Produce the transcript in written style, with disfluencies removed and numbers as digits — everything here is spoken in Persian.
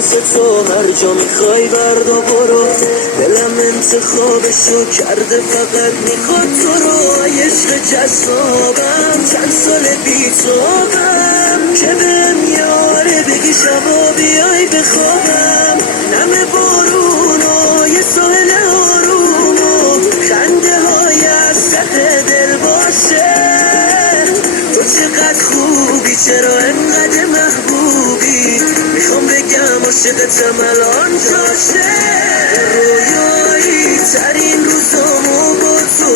واسه تو هر جا میخوای بردا برو، دلم انتخابشو کرده فقط میخواد تو رو. عشق جذابم چند سال بیتابم که بهم یاره بگی شبا بیای بخوابم. نم بارونو یه ساحل آرومو خنده های از سطح دل باشه. تو چقدر خوبی چرا انقدر محبوبی، میخوام بگم عاشقتم الان جاشه. رویایی ترین روزامو با تو